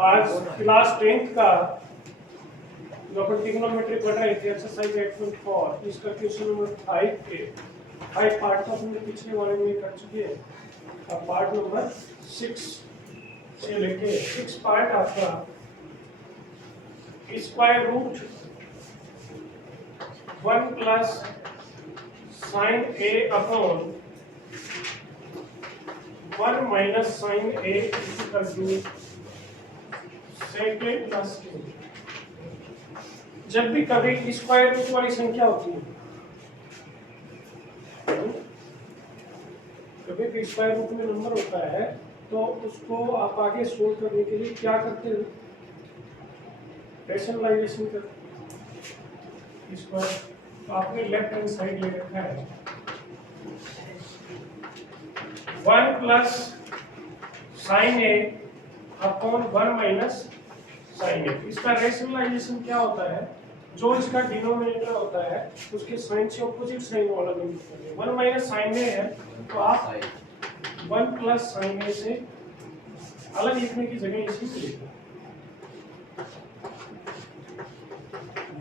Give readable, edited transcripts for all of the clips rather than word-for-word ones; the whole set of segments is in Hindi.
आज क्लास 10th का जो अपन ट्रिग्नोमेट्री पढ़ रहे थे एक्सरसाइज 8.4 इसका क्वेश्चन नंबर 5 के 5 पार्ट तो हमने पिछले वाले में कर चुके हैं। अब पार्ट नंबर 6 से लेके 6 पार्ट आपका square root 1 plus sine A upon 1 minus sine A equal to second plus two. जब भी कभी स्क्वायर रूट वाली संख्या होती है, कभी भी स्क्वायर रूट में नंबर होता है तो उसको आप आगे सोल्व करने के लिए क्या करते हैं, रैशनलाइजेशन करते। स्क्वायर तो आपने लेफ्ट हैंड साइड ले रखा है 1 plus sine A upon 1 minus sine ए। इसका रैशनलाइजेशन क्या होता है, जो इसका डिनोमिनेटर होता है उसके साइन से ऑपोजिट साइन वाला लिखते हैं। 1 माइनस साइन ए है तो आप 1 प्लस साइन ए से अलग लिखने की जगह इसी को लिखना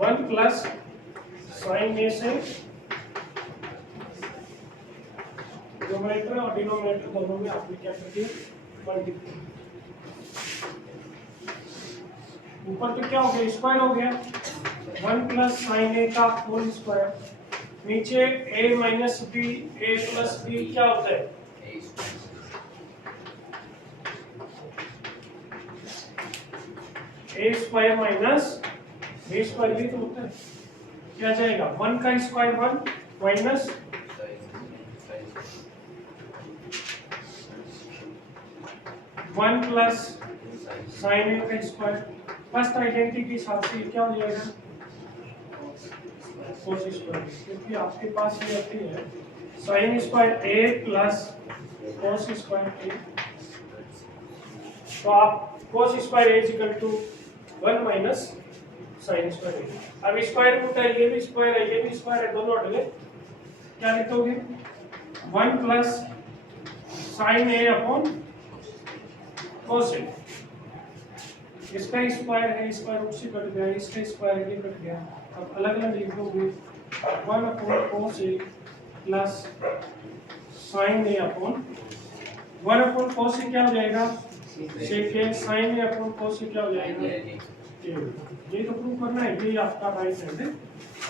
1 प्लस साइन ए से न्यूमरेटर और डिनोमिनेटर दोनों में आपने क्या कर दिया, मल्टीप्लाई। ऊपर तो क्या हो गया, स्क्वायर हो गया 1 प्लस साइन ए का होल स्क्वायर, नीचे a minus B A plus B क्या होता है a square minus b square भी तो होता है। क्या जाएगा 1 का square 1 minus one plus sine A का स्क्वायर। फर्स्ट आइडेंटिटी के हिसाब से क्या हो जाएगा कोस स्क्वायर, क्योंकि आपके पास ये आती है sine square A plus cos square A, तो आप cos square A equal to 1 minus sine square A. अब स्क्वायर रूट है, ये भी स्क्वायर है, ये भी स्क्वायर है, दोनों हट गए। क्या लिखोगे 1 प्लस साइन ए अपॉन कोस ए। इसका स्क्वायर है, स्क्वायर रूट से कट गया, इसका स्क्वायर है, ये कट गया। अब अलग अलग लिखोगे 1 upon cos A plus sine A upon 1 upon कोस ए क्या हो जाएगा सेकेंड, साइन ए अपॉन कोस ए क्या हो जाएगा ये तो प्रूव करना है, ये आपका राइट हैंड है।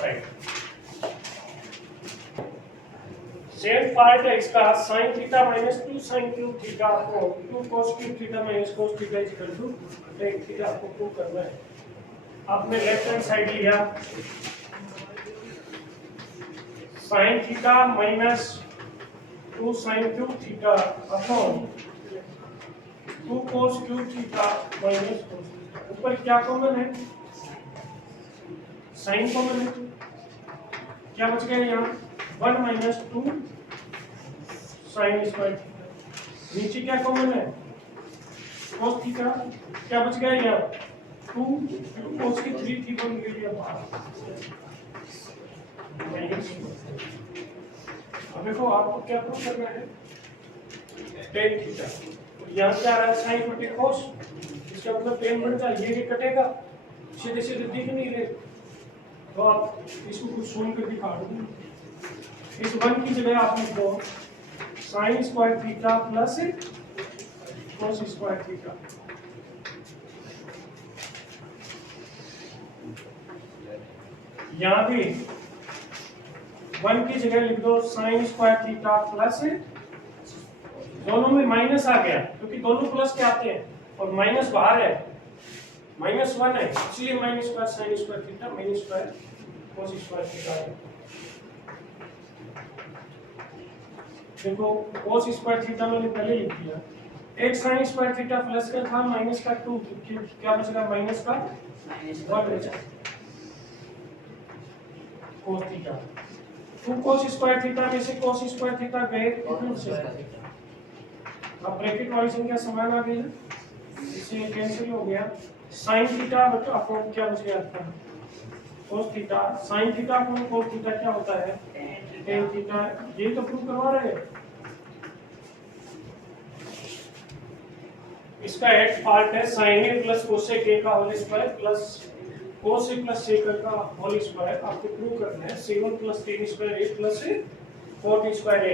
राइट सेम पार्ट है इसका sin theta minus 2 sin cube theta upon 2 cos cube theta minus cos theta equal to tan theta आपको प्रूव करना है। आपने लेफ्ट हैंड साइड लिया sin theta minus 2 sin cube theta upon 2 cos cube theta minus cos theta. ऊपर क्या कॉमन है, sin कॉमन है, क्या बच गया यहाँ 1 माइनस 2 साइन स्क्वायर थीटा। नीचे क्या कॉमन है cos थीटा, क्या बच गया यहाँ 2 cos की 3 थी बन गई है बाहर। अब देखो आपको क्या प्रूव करना है tan थीटा, यहाँ क्या आ रहा है साइन बटे cos, इसका मतलब tan बन जाए, ये कटेगा, सीधे सीधे दिख नहीं रहे, तो आप इसको कुछ सोल्व कर दिखा दो। इस 1 की जगह आप लिखो sine square theta plus cos square theta. यहाँ भी 1 की जगह लिख दो साइन स्क्वायर थीटा प्लस, दोनों में माइनस आ गया क्योंकि दोनों प्लस के आते हैं और माइनस बाहर है, -1 है, इसलिए minus square sine square theta minus square cos square theta है। देखो cos स्क्वायर थीटा मैंने पहले लिख दिया, एक साइन स्क्वायर थीटा प्लस का था माइनस का 2, क्या बचेगा माइनस का 1 बचा cos theta. 2 cos square theta में से cos स्क्वायर थीटा गए कितने से, अब ब्रैकेट वाली संख्या समान आ गई है, इससे कैंसिल हो गया। sin थीटा बटा अपॉन क्या बच गया आपका cos theta, sin theta upon cos theta क्या होता है tan थीटा। ये तो प्रूव करवा रहे हैं। इसका एक पार्ट है sine A plus cosec A का whole square plus cos A plus sec का होल स्क्वायर। आपको प्रूव करना है c1 plus tan square A plus 4t square A,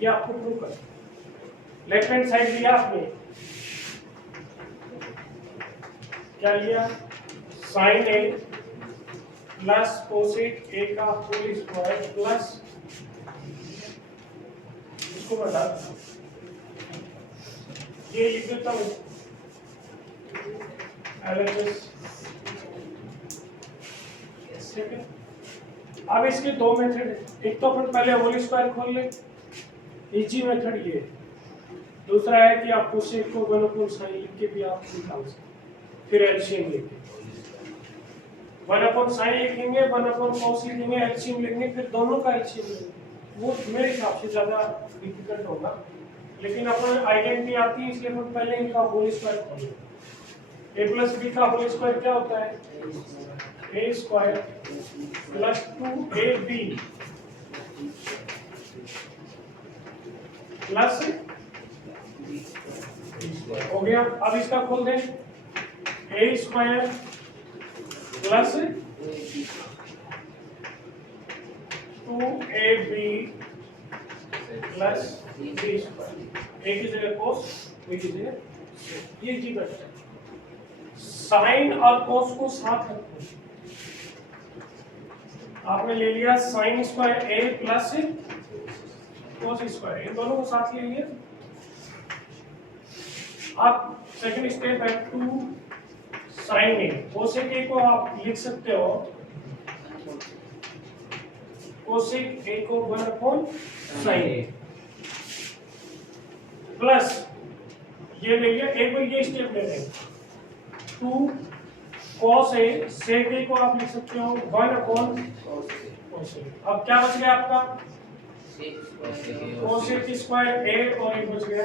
ये आपको प्रूव करना है। लेफ्ट हैंड साइड लिया आपने, क्या लिया, sine A plus cosec A का होल स्क्वायर प्लस, इसको बता ये लिख देता हूँ LHS। ठीक है, अब इसके दो मेथड है, एक तो अपन पहले होल स्क्वायर खोल ले, इजी मेथड ये। दूसरा है कि आप कोसेक को 1/sin लिख के भी आप निकाल सकते, फिर एलसीएम लिखेंगे, 1/sin लिखेंगे, 1/cos लिखेंगे, एलसीएम लिखेंगे, फिर दोनों का एलसीएम लेंगे। वो मेरे हिसाब से ज्यादा डिफिकल्ट होगा, लेकिन अपन आइडेंटिटी आती है इसलिए अपन पहले इनका होल स्क्वायर खोलेंगे। a प्लस b का होल स्क्वायर क्या होता है, a square plus 2ab plus हो गया। अब इसका खोल दें, a square plus 2ab plus b square, a की जगह cos, b की जगह, ये जी बैठा है। साइन और cos को साथ रखो, आपने ले लिया sine square a plus cos square, इन दोनों को साथ ले लिया। अब सेकंड स्टेप है 2 साइन a, कोसेक a को आप लिख सकते हो, कोसेक a को 1/sin a प्लस ये ले लिया, एक बार ये स्टेप ले लेंगे, 2 cos a, sec a को आप लिख सकते हो 1/cos a। अब क्या बच गया आपका, cosec स्क्वायर a और एक बच गया,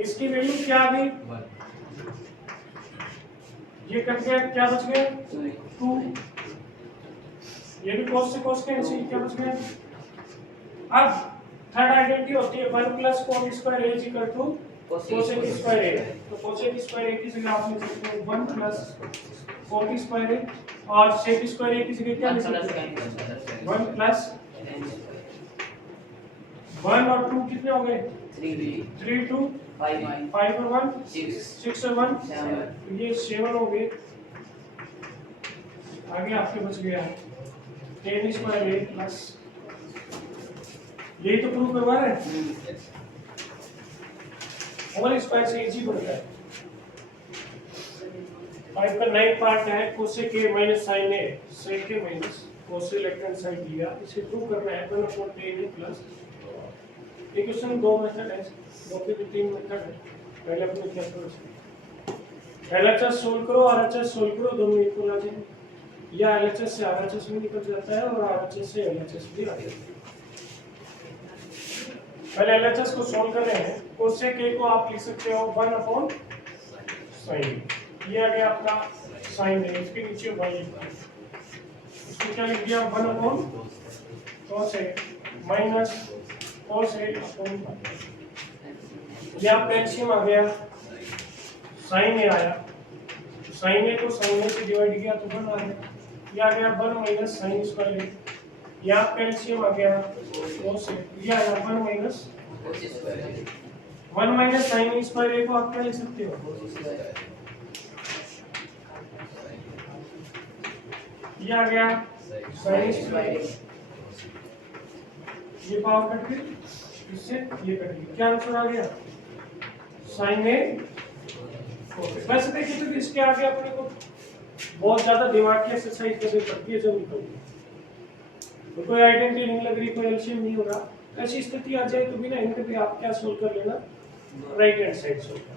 इसकी वैल्यू क्या आ गई, ये कट गया, क्या बच गया 2, ये भी cos से cos कैंसिल, क्या बच गया। अब थर्ड आइडेंटिटी होती है 1 plus cos square a equal to cosec square a, तो cosec स्क्वायर a की जगह आप लिख सकते हो 1 प्लस cos स्क्वायर a, और sec स्क्वायर a की जगह क्या लिख सकते हो 1 प्लस 1 और 2 कितने हो गए, 3 2 5 और 1 6 और 1 ये 7 हो गए। आगे आपके बच गया tan स्क्वायर a प्लस, यही तो प्रूव करवा रहे हैं, होल स्क्वायर से इजी बनता है। 5 का 9 पार्ट है cosec a minus sine a, sec a minus cos से लेफ्ट हैंड साइड लिया, इसे प्रूव करना है 1/tan a प्लस। ये क्वेश्चन दो मेथड है, दो के 3 मेथड है। पहले अपने क्या करो, LHS सोल्व करो, RHS सोल्व करो, दोनों इक्वल आ जाएंगे, या LHS से RHS भी निकल जाता है और RHS से LHS भी आ जाता है। पहले LHS को सोल्व कर रहे हैं, कोसेक a को आप लिख सकते हो 1/sin, ये आ गया आपका sin a, इसके नीचे y लिखा, इसको क्या लिख दिया 1/cos a minus cos a upon y, ये आपका एलसीएम आ गया, sin a आया, sin a को sin a से डिवाइड किया तो 1 आ गया, ये आ गया 1 माइनस sin स्क्वायर a, ये आपका एलसीएम आ गया cos a, ये आया 1 minus 1 minus sin square a को आप क्या लिख सकते हो, ये आ गया sin स्क्वायर, ये पावर कट गई, इससे ये कट गई, क्या आंसर आ गया sin a। वैसे देखिए तो इसके आगे अपने को बहुत ज्यादा दिमाग की एक्सरसाइज करनी पड़ती है, जब तो कोई आइडेंटिटी नहीं लग रही, कोई एलसीएम नहीं हो रहा, ऐसी स्थिति आ जाए तो बिना हिंट के आप क्या सोल्व कर लेना, राइट हैंड साइड सोल्व कर।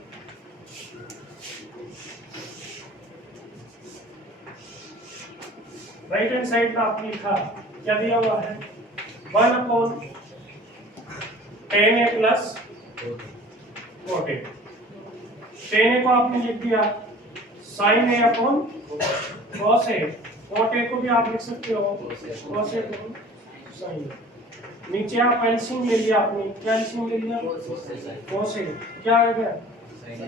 राइट हैंड साइड का आपने लिखा, क्या दिया हुआ है 1/tan a plus cot a, tan a को आपने लिख दिया sin a upon cos a, cot a को भी आप लिख सकते हो cos a upon sin a। नीचे आप एलसीएम ले लिया आपने, क्या एलसीएम ले लिया? cos a, क्या आ गया? sin a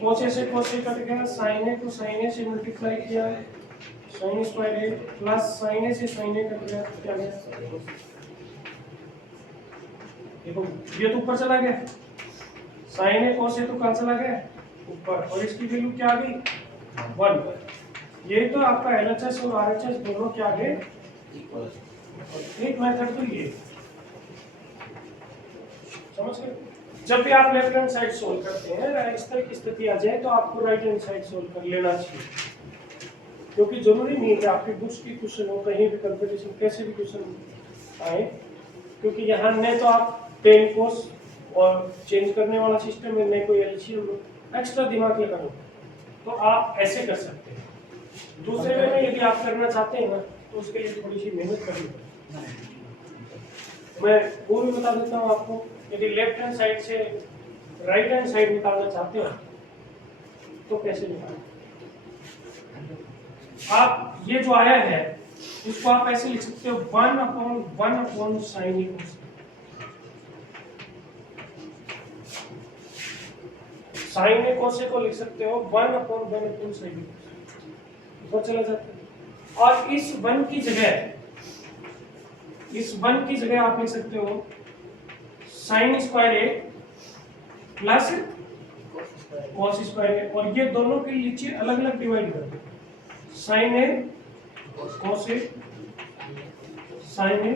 cos a से cos a कट गया, sin a को sin a से मल्टीप्लाई किया, sin square a plus sin a से sin a कट गया, क्या गया? देखो ये तो ऊपर चला गया, sin a cos a तो कहाँ चला गया? ऊपर, और इसकी वैल्यू क्या आ गई? 1। ये तो आपका LHS और RHS दोनों क्या आ गए? एक मेथड तो ये समझ गए। जब भी आप लेफ्ट हैंड साइड सोल्व करते हैं, इस तरह की स्थिति आ जाए तो आपको राइट हैंड साइड सोल्व कर लेना चाहिए, क्योंकि जरूरी नहीं है कि आपकी बुक्स की क्वेश्चन हो, कहीं भी कंपटीशन कैसे भी क्वेश्चन आए, क्योंकि यहाँ न तो आप टेन कोर्स और चेंज करने वाला सिस्टम है, न कोई एलसीएम एक्स्ट्रा दिमाग लगाना, तो आप ऐसे कर सकते हैं। दूसरे वे में यदि आप करना चाहते हैं ना, तो उसके लिए थोड़ी सी मेहनत करनी पड़ेगी। मैं वो भी बता देता हूँ आपको, यदि लेफ्ट हैंड साइड से राइट हैंड साइड निकालना चाहते हो तो कैसे निकालें। आप ये जो आया है इसको आप ऐसे लिख सकते हो 1/1 sin a cos। sin a cos को लिख सकते हो 1/1 sin a ऊपर चला जाता है, और इस 1 की जगह आप लिख सकते हो sin square a plus cos square a, और ये दोनों के नीचे अलग अलग डिवाइड कर दो, sin a cos a, sin a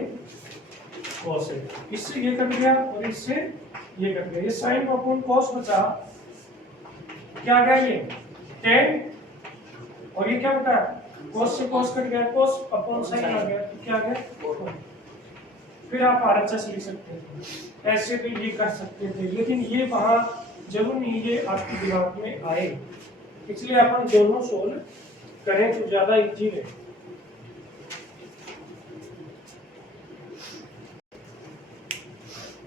cos a, इससे ये कट गया और इससे ये कट गया, ये sin अपॉन cos बचा, क्या गया ये 10, और ये क्या बता cos से cos कट गया, cos अपॉन sin आ गया, तो क्या गया। फिर आप RHS लिख सकते हैं, ऐसे भी ये कर सकते थे, लेकिन ये वहां जरूर नहीं ये आपके दिमाग में आए, इसलिए अपन दोनों सोल्व करें तो ज्यादा इजी है।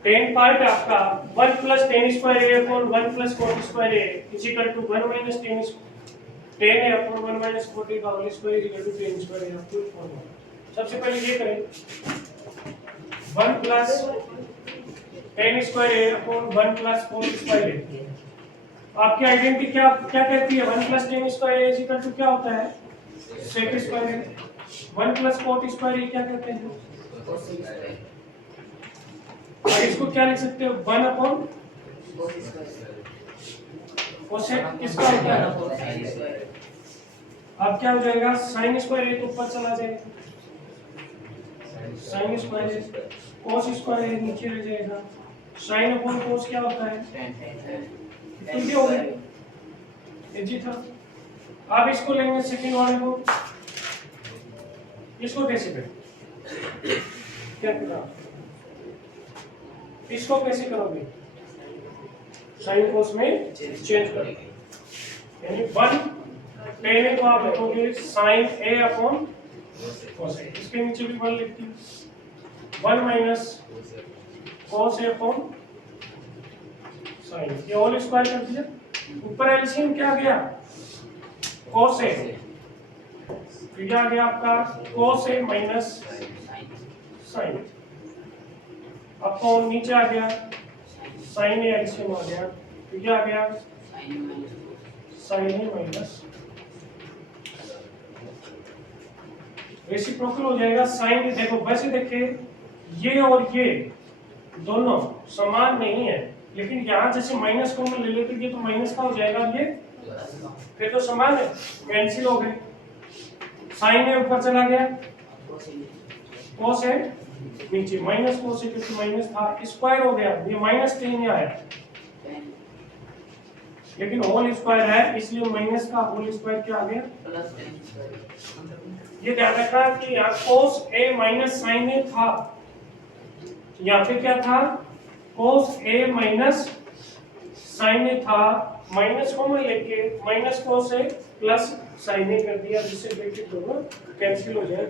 टेन पार्ट आपका 1 + 10 square a upon 1 + 40 square a equal to 1 - 10 a upon 1 - 40 का whole square equal to 10 square a आपको फॉर्मूला। सबसे पहले ये करें 1 + 10 square a upon 1 + 40 square a। आपकी आइडेंटिटी क्या क्या कहती है? 1 + 10 स्क्वायर a इक्वल टू क्या होता है? sec square a। 1 + 40 square a क्या कहते हैं? और इसको क्या लिख सकते हो? 1/cos किसका होता है? अब क्या हो जाएगा? sin स्क्वायर a तो ऊपर चला जाएगा, sin square a, cos square a नीचे रह जाएगा, sin अपॉन cos क्या होता है? तो ये हो गया, ये जी था। अब इसको लेंगे सेकंड वाले को, इसको कैसे करें? क्या करा? इसको कैसे करोगे? साइन cos में चेंज करोगे, यानी 1 10 a को आप लिखोगे sin a upon cos a, इसके नीचे भी 1 लिखती हूँ, 1 - cos a अपॉन sin, ये होल स्क्वायर कर दिया, ऊपर एलसीएम क्या आ गया? cos a, फिर आ गया आपका cos a minus sin, upon नीचे आ गया sin a एलसीएम आ गया, फिर आ गया sin a माइनस, रेसिप्रोकल हो जाएगा sin। देखो वैसे देखे ये और ये दोनों समान नहीं है, लेकिन यहाँ जैसे माइनस कॉमन ले लेते ये तो माइनस का हो जाएगा, ये फिर तो समान है, कैंसिल हो गए, sin a ऊपर चला गया, cos a नीचे, माइनस cos a क्योंकि माइनस था, स्क्वायर हो गया, ये -10 आया, लेकिन होल स्क्वायर है इसलिए माइनस का होल स्क्वायर क्या आ गया? ये ध्यान रखना कि यहाँ cos a minus sin a था, यहाँ पे क्या था? cos a minus sin a था, माइनस कॉमन लेके minus cos a plus sin a कर दिया, जिससे ब्रैकेट दोनों कैंसिल हो जाए।